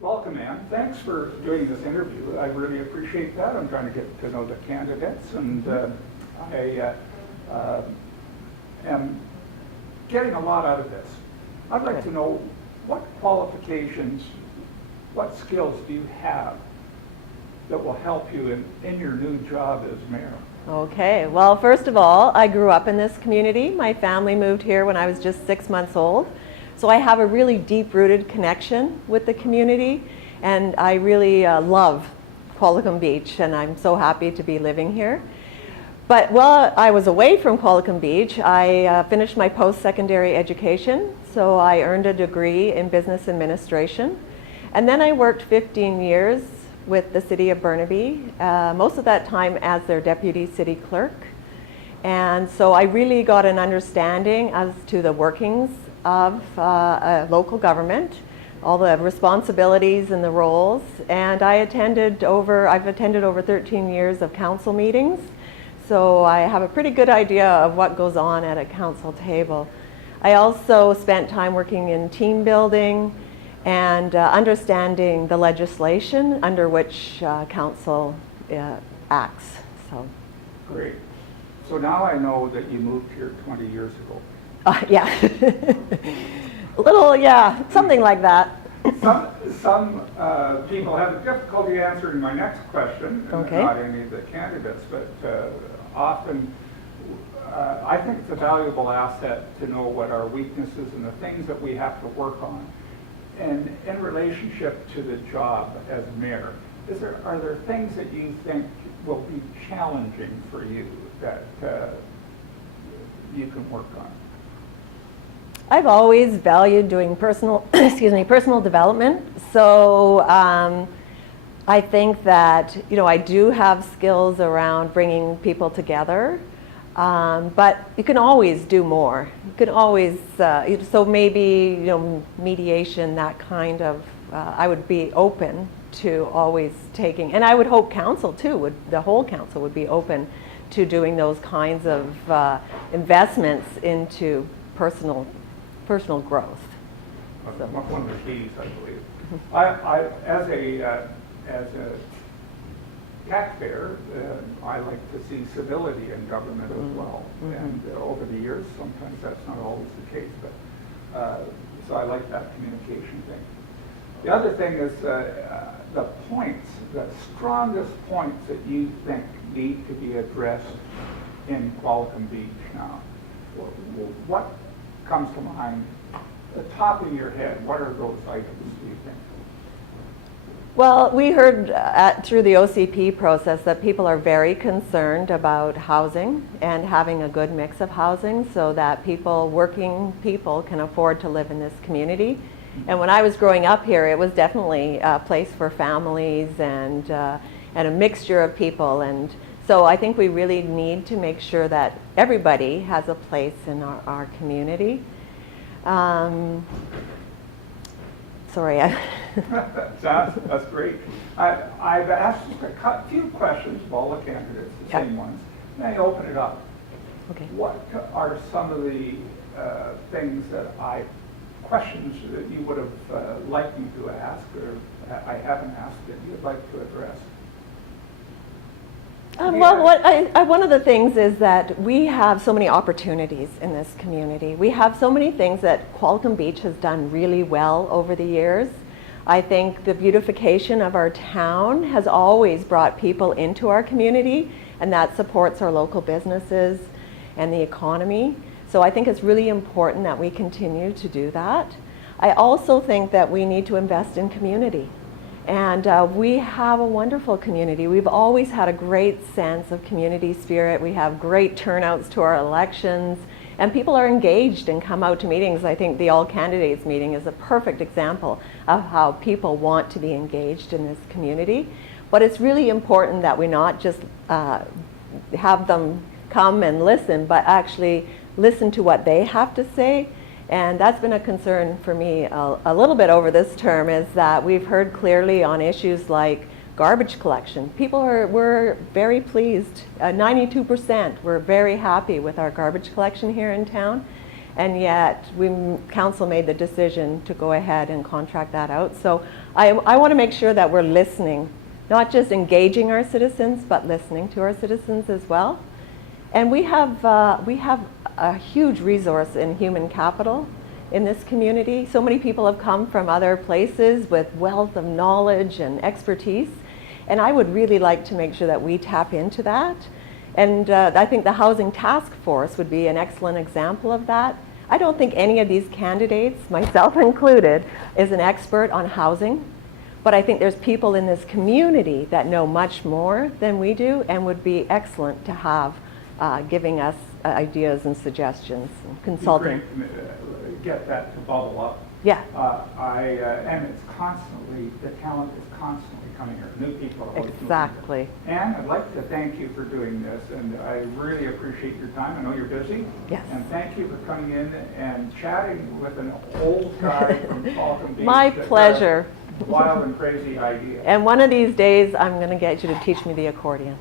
Welcome, Ann. Thanks for doing this interview. I really appreciate that. I'm trying to get to know the candidates, and I am getting a lot out of this. I'd like to know what qualifications, what skills do you have that will help you in your new job as mayor? Okay, well, first of all, I grew up in this community. My family moved here when I was just 6 months old. So I have a really deep-rooted connection with the community, and I really love Qualicum Beach, and I'm so happy to be living here. But while I was away from Qualicum Beach, I finished my post-secondary education, so I earned a degree in business administration. And then I worked 15 years with the city of Burnaby, most of that time as their deputy city clerk. And so I really got an understanding as to the workings of local government, all the responsibilities and the roles. And I've attended over 13 years of council meetings, so I have a pretty good idea of what goes on at a council table. I also spent time working in team building and understanding the legislation under which council acts. So. Great. So now I know that you moved here 20 years ago. Yeah, a little, yeah, something like that. Some people have difficulty answering my next question, Okay. not any of the candidates, but often I think it's a valuable asset to know what our weaknesses and the things that we have to work on. And in relationship to the job as mayor, are there things that you think will be challenging for you that you can work on? I've always valued doing personal development. So I think that, I do have skills around bringing people together, but you can always do more. You can always, so maybe, mediation, that kind of, I would be open to always taking, and I would hope council too, the whole council would be open to doing those kinds of investments into personal growth. So. One of the keys, I believe. I as a taxpayer, I like to see civility in government as well. And over the years, sometimes that's not always the case, but so I like that communication thing. The other thing is the points, the strongest points that you think need to be addressed in Qualicum Beach now. What comes to mind, the top of your head? What are those items, do you think? Well, we heard through the OCP process that people are very concerned about housing and having a good mix of housing so that working people can afford to live in this community. And when I was growing up here, it was definitely a place for families and a mixture of people. And so I think we really need to make sure that everybody has a place in our community. Sorry. That's great. I've asked a few questions of all the candidates, the same ones. May I open it up? Okay. What are some of the things questions that you would have liked me to ask, or I haven't asked that you'd like to address? Well, one of the things is that we have so many opportunities in this community. We have so many things that Qualicum Beach has done really well over the years. I think the beautification of our town has always brought people into our community, and that supports our local businesses and the economy. So I think it's really important that we continue to do that. I also think that we need to invest in community. And we have a wonderful community. We've always had a great sense of community spirit. We have great turnouts to our elections, and people are engaged and come out to meetings. I think the all candidates meeting is a perfect example of how people want to be engaged in this community. But it's really important that we not just have them come and listen, but actually listen to what they have to say. And that's been a concern for me a little bit over this term, is that we've heard clearly on issues like garbage collection. We're very pleased. 92% we're very happy with our garbage collection here in town. and yet council made the decision to go ahead and contract that out. So I want to make sure that we're listening, not just engaging our citizens, but listening to our citizens as well. And we have a huge resource in human capital in this community. So many people have come from other places with wealth of knowledge and expertise, and I would really like to make sure that we tap into that. And I think the Housing Task Force would be an excellent example of that. I don't think any of these candidates, myself included, is an expert on housing, but I think there's people in this community that know much more than we do and would be excellent to have giving us ideas and suggestions and consulting. Get that to bubble up. Yeah. And it's constantly, the talent is constantly coming here. New people are always Exactly. And I'd like to thank you for doing this, and I really appreciate your time. I know you're busy. Yes. And thank you for coming in and chatting with an old guy from Falcon Beach. My pleasure. Wild and crazy idea. And one of these days, I'm going to get you to teach me the accordion.